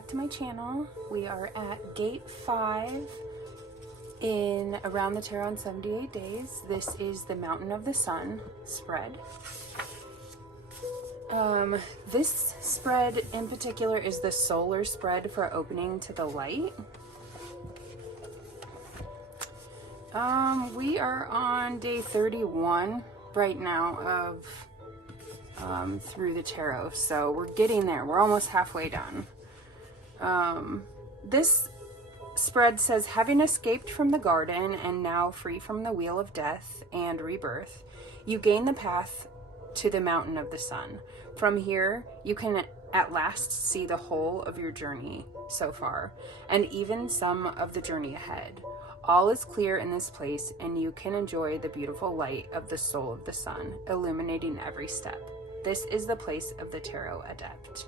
back to my channel. We are at gate 5 in Around the Tarot in 78 Days. This is the Mountain of the Sun spread. This spread in particular is the solar spread for opening to the light. We are on day 31 right now of through the tarot, so we're getting there. We're almost halfway done. This spread says, having escaped from the garden and now free from the wheel of death and rebirth, you gain the path to the mountain of the sun. From here, you can at last see the whole of your journey so far, and even some of the journey ahead. All is clear in this place, and you can enjoy the beautiful light of the soul of the sun, illuminating every step. This is the place of the tarot adept.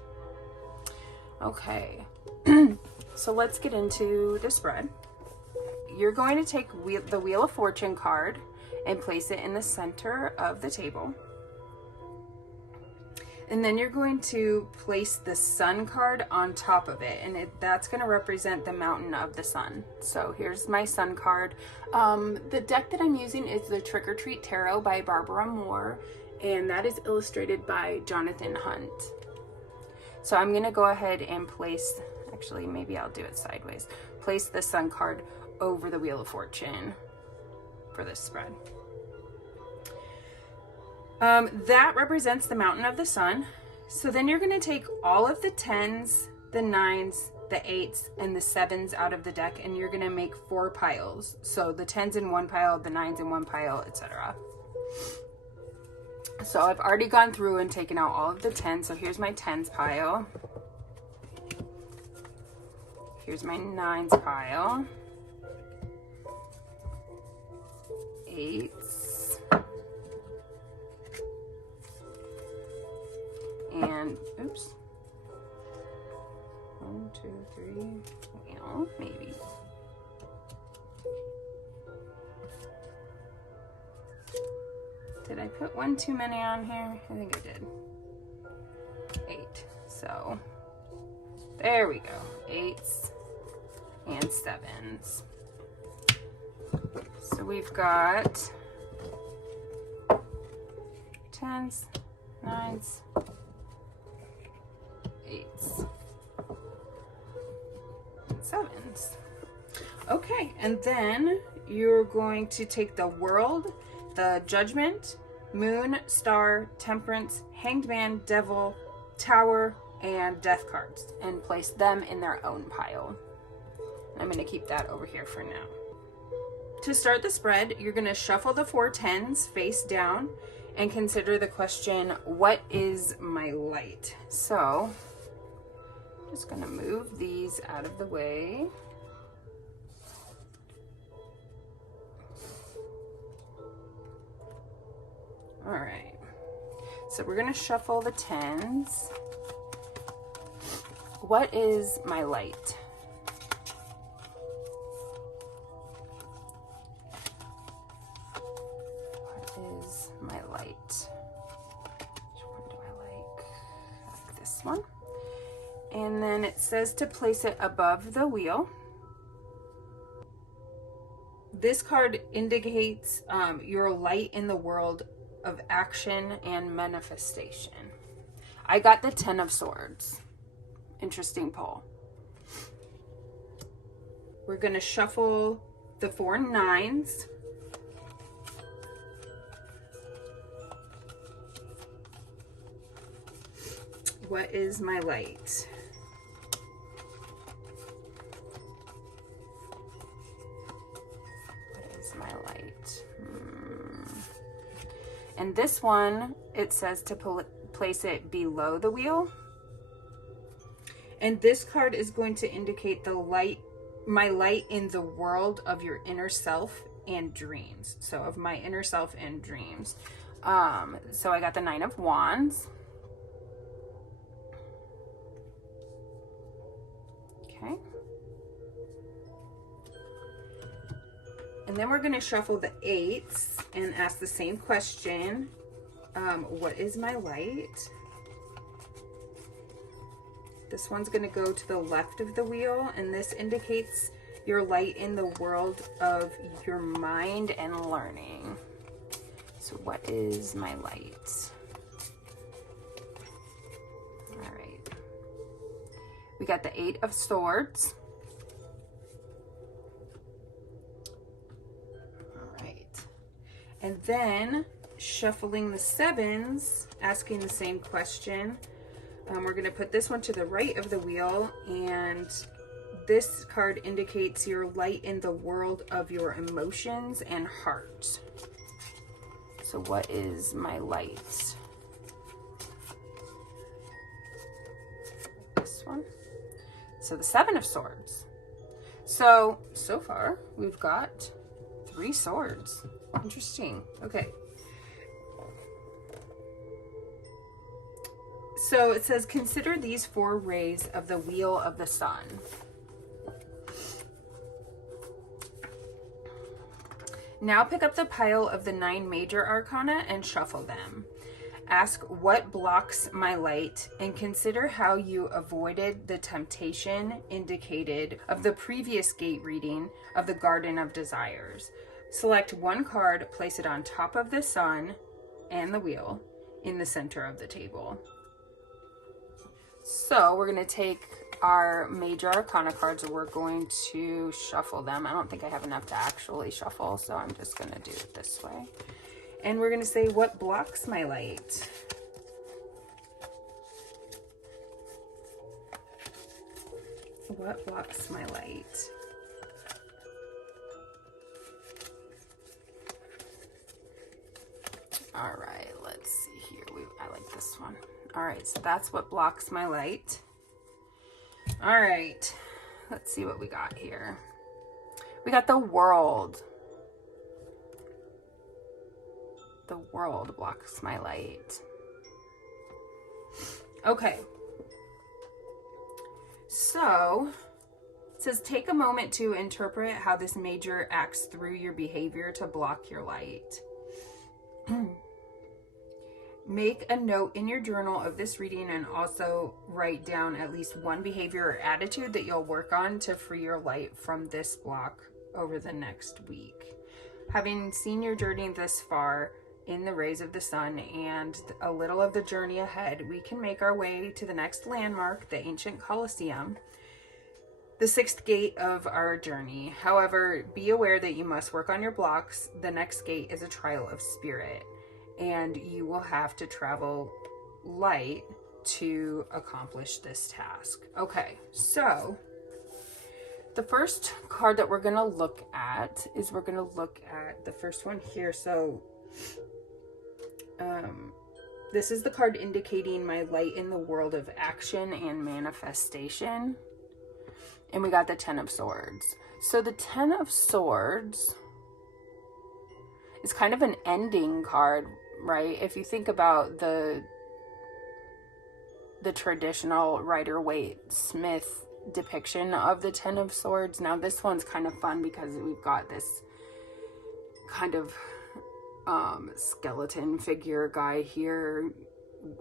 Okay, so let's get into the spread. You're going to take the Wheel of Fortune card and place it in the center of the table. And then you're going to place the Sun card on top of it, and that's going to represent the Mountain of the Sun. So here's my Sun card. The deck that I'm using is the Trick or Treat Tarot by Barbara Moore, and that is illustrated by Jonathan Hunt. So I'm going to go ahead and place, actually maybe I'll do it sideways, place the Sun card over the Wheel of Fortune for this spread. That represents the Mountain of the Sun. So then you're going to take all of the 10s, the 9s, the 8s, and the 7s out of the deck, and you're going to make 4 piles. So the 10s in one pile, the 9s in one pile, etc. So I've already gone through and taken out all of the 10s. So here's my 10s pile. Here's my 9s pile. 8s. And, oops. 1, 2, 3, well, maybe. Did I put one too many on here? I think I did. 8. So, there we go. 8s and 7s. So we've got 10s, 9s, 8s, and 7s. Okay, and then you're going to take the World, the Judgment, Moon, Star, Temperance, Hanged Man, Devil, Tower, and Death cards and place them in their own pile. I'm going to keep that over here for now. To start the spread, you're going to shuffle the 4 10s face down and consider the question, what is my light? So, I'm just going to move these out of the way. All right, so we're going to shuffle the 10s. What is my light? What is my light? Which one do I like? I like this one. And then it says to place it above the wheel. This card indicates your light in the world of action and manifestation. I got the 10 of Swords. Interesting pull. We're going to shuffle the 4 9s. What is my light? What is my light? And this one, it says to place it below the wheel. And this card is going to indicate the light, my light in the world of your inner self and dreams. So of my inner self and dreams. So I got the 9 of Wands. Okay. And then we're going to shuffle the 8s and ask the same question. What is my light? This one's going to go to the left of the wheel, and this indicates your light in the world of your mind and learning. So what is my light? All right. We got the 8 of Swords. All right. And then shuffling the 7s, asking the same question. We're going to put this one to the right of the wheel, and this card indicates your light in the world of your emotions and heart. So what is my light? This one. So the 7 of Swords. So far we've got 3 swords. Interesting. Okay. So it says, consider these 4 rays of the wheel of the sun. Now pick up the pile of the 9 major arcana and shuffle them. Ask what blocks my light, and consider how you avoided the temptation indicated of the previous gate reading of the Garden of Desires. Select one card, place it on top of the sun and the wheel in the center of the table. So we're going to take our major arcana cards and we're going to shuffle them. I don't think I have enough to actually shuffle, so I'm just going to do it this way. And we're going to say, what blocks my light? What blocks my light? All right, let's see here. I like this one. All right, so that's what blocks my light. All right, let's see what we got here. We got the world. The world blocks my light. Okay. So, it says, take a moment to interpret how this major acts through your behavior to block your light. Make a note in your journal of this reading and also write down at least one behavior or attitude that you'll work on to free your light from this block over the next week. Having seen your journey this far in the rays of the sun and a little of the journey ahead, we can make our way to the next landmark, the ancient Colosseum, the 6th gate of our journey. However, be aware that you must work on your blocks. The next gate is a trial of spirit, and you will have to travel light to accomplish this task. Okay, so the first card that we're going to look at is the first one here. So this is the card indicating my light in the world of action and manifestation. And we got the 10 of Swords. So the 10 of Swords is kind of an ending card, right? If you think about the traditional Rider-Waite-Smith depiction of the 10 of Swords. Now this one's kind of fun because we've got this kind of skeleton figure guy here,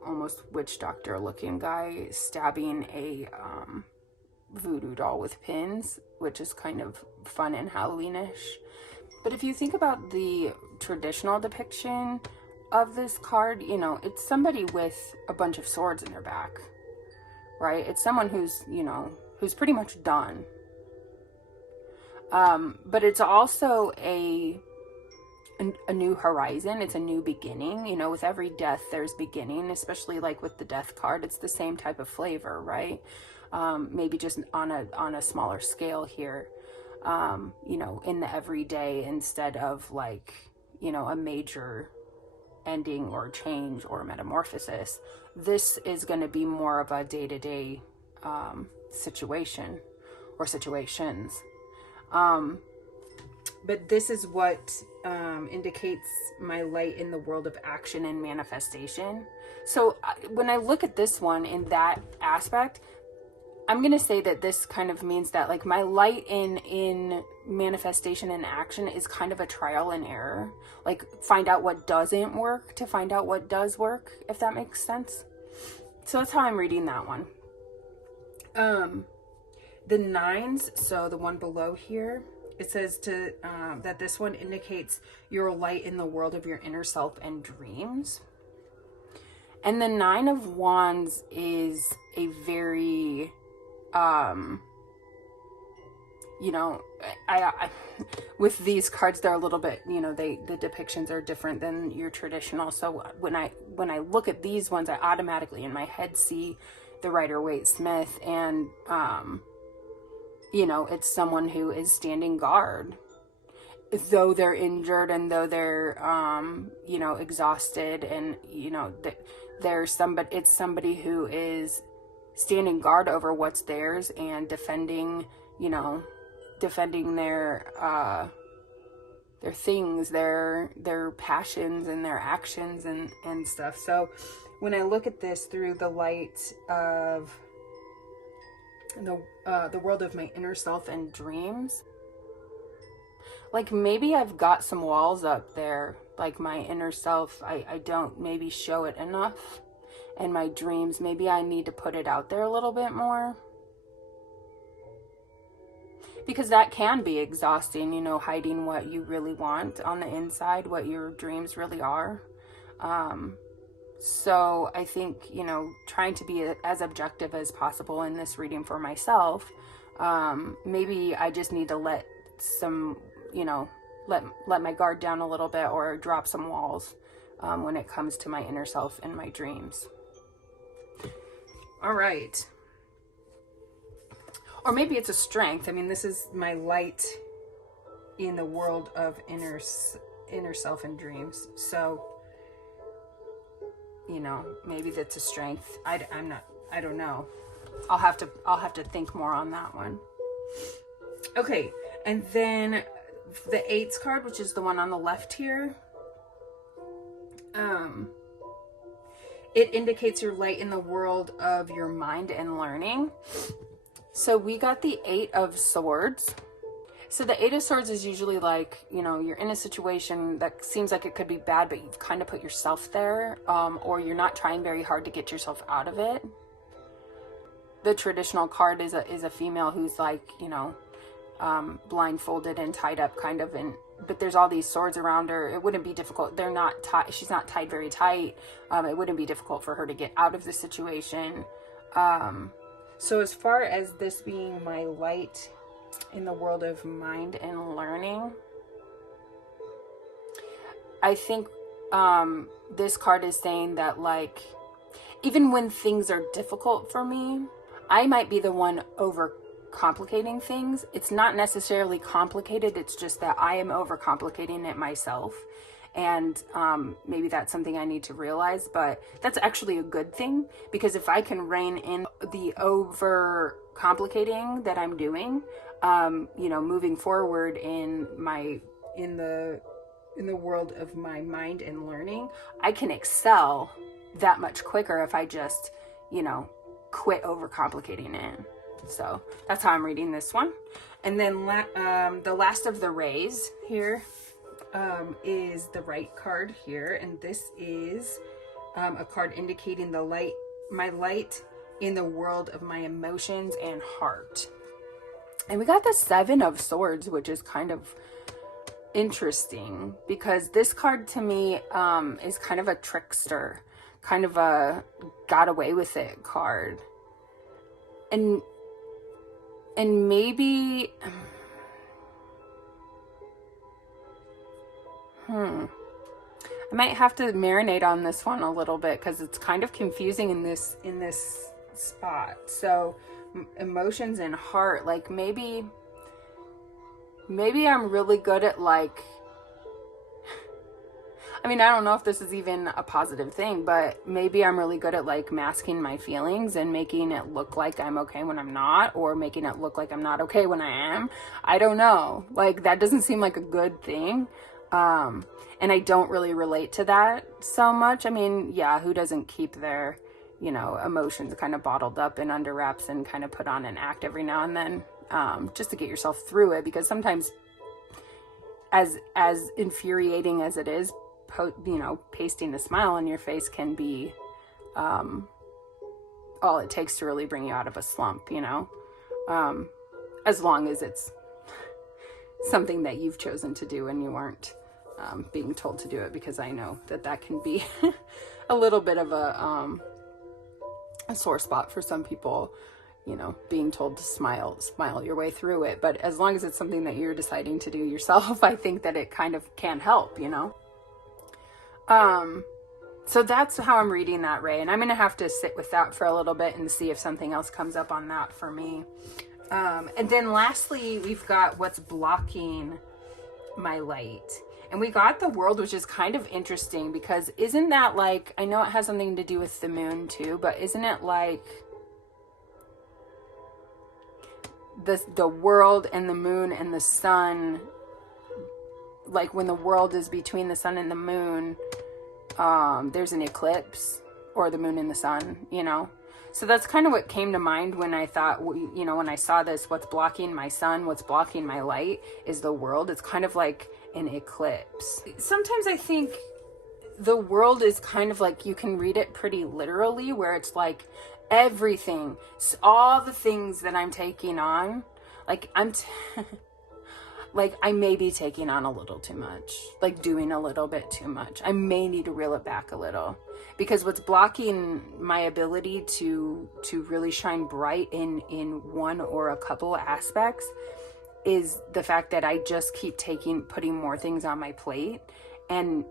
almost witch doctor looking guy, stabbing a voodoo doll with pins, which is kind of fun and Halloweenish. But if you think about the traditional depiction of this card, you know, it's somebody with a bunch of swords in their back, right? It's someone who's, you know, who's pretty much done. But it's also a new horizon. It's a new beginning. You know, with every death there's beginning, especially like with the death card. It's the same type of flavor, right? Maybe just on a smaller scale here, you know, in the everyday, instead of like, you know, a major ending or change or metamorphosis. This is going to be more of a day-to-day situation or situations. But this is what indicates my light in the world of action and manifestation. So when I look at this one in that aspect, I'm going to say that this kind of means that like my light in manifestation and action is kind of a trial and error. Like find out what doesn't work to find out what does work, if that makes sense. So that's how I'm reading that one. The nines, so the one below here, it says to that this one indicates your light in the world of your inner self and dreams. And the Nine of Wands is a very, you know, I with these cards, they're a little bit, you know, the depictions are different than your traditional. So when I look at these ones, I automatically in my head see the Rider-Waite Smith, and you know, it's someone who is standing guard, though they're injured and though they're, you know, exhausted, and, you know, it's somebody who is standing guard over what's theirs and defending, you know, defending their things, their passions and their actions and stuff. So when I look at this through the light of the world of my inner self and dreams, like maybe I've got some walls up there, like my inner self, I don't maybe show it enough, and my dreams, maybe I need to put it out there a little bit more, because that can be exhausting, you know, hiding what you really want on the inside, what your dreams really are. So I think, you know, trying to be as objective as possible in this reading for myself, maybe I just need to let some, you know, let my guard down a little bit, or drop some walls when it comes to my inner self and my dreams. All right. Or maybe it's a strength. I mean, this is my light in the world of inner self and dreams. So, you know, maybe that's a strength. I don't know. I'll have to think more on that one. Okay, and then the Eights card, which is the one on the left here, it indicates your light in the world of your mind and learning. So we got the Eight of Swords. So the Eight of Swords is usually like, you know, you're in a situation that seems like it could be bad, but you've kind of put yourself there, or you're not trying very hard to get yourself out of it. The traditional card is a female who's like, you know, blindfolded and tied up kind of, but there's all these swords around her. It wouldn't be difficult. They're not tied. She's not tied very tight. It wouldn't be difficult for her to get out of the situation. So as far as this being my light in the world of mind and learning, I think this card is saying that, like, even when things are difficult for me, I might be the one overcomplicating things. It's not necessarily complicated. It's just that I am overcomplicating it myself. And maybe that's something I need to realize, but that's actually a good thing, because if I can rein in the over complicating that I'm doing, you know, moving forward in the world of my mind and learning, I can excel that much quicker if I just, you know, quit overcomplicating it. So that's how I'm reading this one. And then the last of the rays here is the right card here, and this is a card indicating my light in the world of my emotions and heart. And we got the Seven of Swords, which is kind of interesting, because this card to me is kind of a trickster, kind of a got away with it card. And maybe I might have to marinate on this one a little bit, because it's kind of confusing in this spot. So emotions and heart, like maybe I'm really good at, like, I mean, I don't know if this is even a positive thing, but maybe I'm really good at, like, masking my feelings and making it look like I'm okay when I'm not, or making it look like I'm not okay when I am. I don't know. Like, that doesn't seem like a good thing. And I don't really relate to that so much. I mean, yeah, who doesn't keep their, you know, emotions kind of bottled up and under wraps and kind of put on an act every now and then, just to get yourself through it? Because sometimes, as infuriating as it is, you know, pasting a smile on your face can be all it takes to really bring you out of a slump, you know, as long as it's something that you've chosen to do and you aren't being told to do it, because I know that that can be a little bit of a sore spot for some people, you know, being told to smile your way through it. But as long as it's something that you're deciding to do yourself, I think that it kind of can help, you know. So that's how I'm reading that, Ray, and I'm gonna have to sit with that for a little bit and see if something else comes up on that for me. And then lastly, we've got what's blocking my light. And we got the world, which is kind of interesting, because isn't that like, I know it has something to do with the moon too, but isn't it like the world and the moon and the sun, like when the world is between the sun and the moon, there's an eclipse, or the moon and the sun, you know? So that's kind of what came to mind when I thought, you know, when I saw this, what's blocking my sun, what's blocking my light is the world. It's kind of like an eclipse. Sometimes I think the world is kind of like, you can read it pretty literally, where it's like everything, all the things that I'm taking on, like like I may be taking on a little too much, like doing a little bit too much. I may need to reel it back a little, because what's blocking my ability to really shine bright in one or a couple aspects is the fact that I just keep putting more things on my plate, and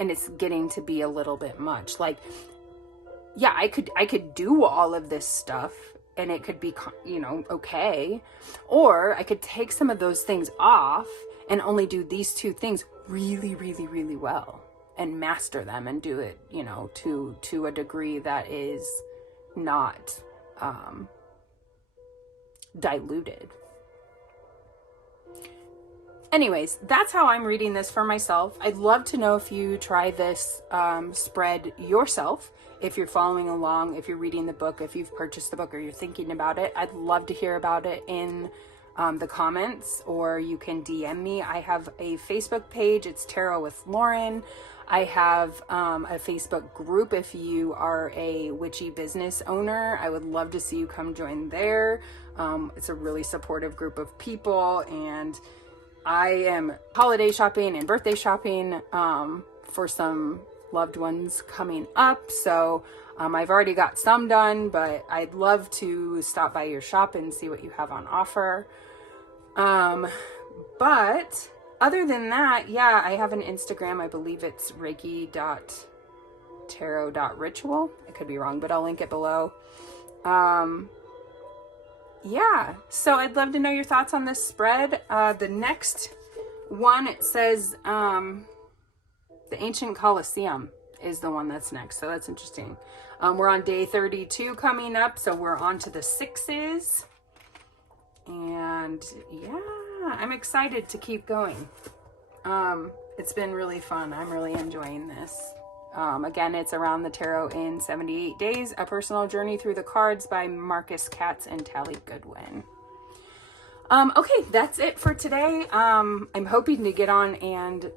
it's getting to be a little bit much. Like, yeah, I could do all of this stuff and it could be, you know, okay. Or I could take some of those things off and only do these two things really, really, really well and master them and do it, you know, to a degree that is not diluted. Anyways, that's how I'm reading this for myself. I'd love to know if you try this spread yourself, if you're following along, if you're reading the book, if you've purchased the book or you're thinking about it. I'd love to hear about it in the comments, or you can DM me. I have a Facebook page. It's Tarot with Lauren. I have a Facebook group. If you are a witchy business owner, I would love to see you come join there. It's a really supportive group of people, and I am holiday shopping and birthday shopping for some loved ones coming up. So I've already got some done, but I'd love to stop by your shop and see what you have on offer. But other than that, yeah, I have an Instagram. I believe it's reiki.tarot.ritual. I could be wrong, but I'll link it below. Yeah, so I'd love to know your thoughts on this spread. The next one, it says the Ancient Colosseum is the one that's next, so that's interesting. We're on day 32 coming up, so we're on to the 6s. And yeah, I'm excited to keep going. It's been really fun. I'm really enjoying this. Again, it's Around the Tarot in 78 Days, A Personal Journey Through the Cards by Marcus Katz and Tali Goodwin. Okay, that's it for today. I'm hoping to get on and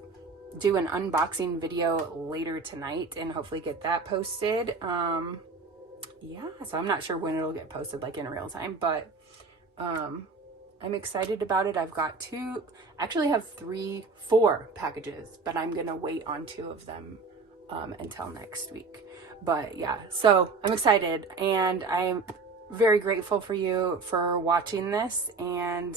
do an unboxing video later tonight and hopefully get that posted. Yeah, so I'm not sure when it'll get posted, like in real time, but I'm excited about it. I've got have 4 packages, but I'm gonna wait on 2 of them until next week. But yeah, so I'm excited, and I'm very grateful for you for watching this, and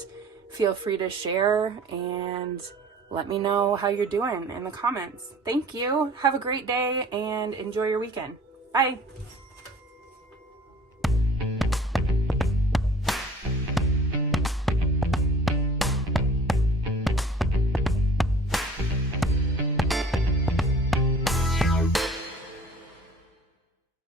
feel free to share and let me know how you're doing in the comments. Thank you. Have a great day and enjoy your weekend. Bye.